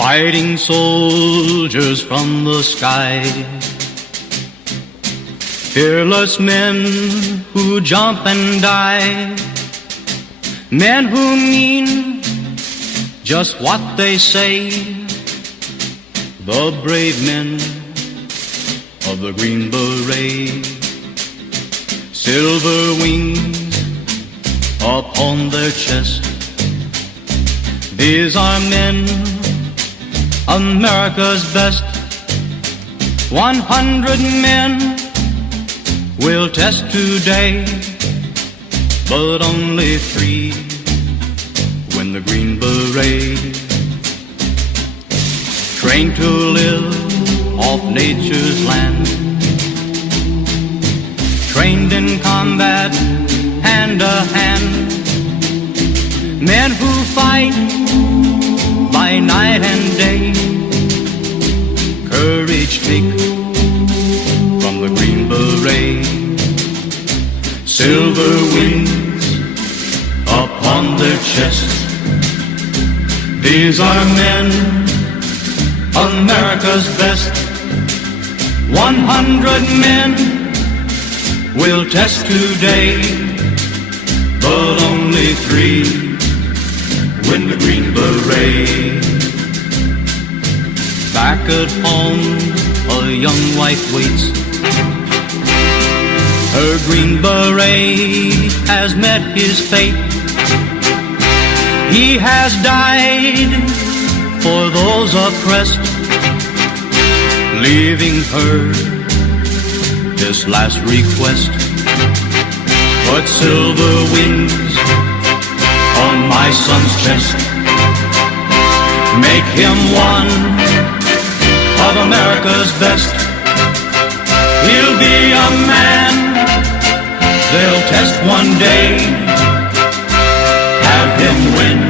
Fighting soldiers from the sky, fearless men who jump and die, men who mean just what they say, the brave men of the Green Beret. Silver wings upon their chest, these are men, America's best. 100 men will test today, but only 3 win the Green Beret. Trained to live off nature's land, trained in combat hand to hand, men who fight by night and day, courage take from the Green Beret. Silver wings upon their chest, these are men, America's best. 100 men will test today, but only 3 win the Green Beret. Back at home, a young wife waits. Her Green Beret has met his fate. He has died for those oppressed, leaving her this last request. Put silver wings on my son's chest, make him one of America's best. He'll be a man they'll test one day, have him win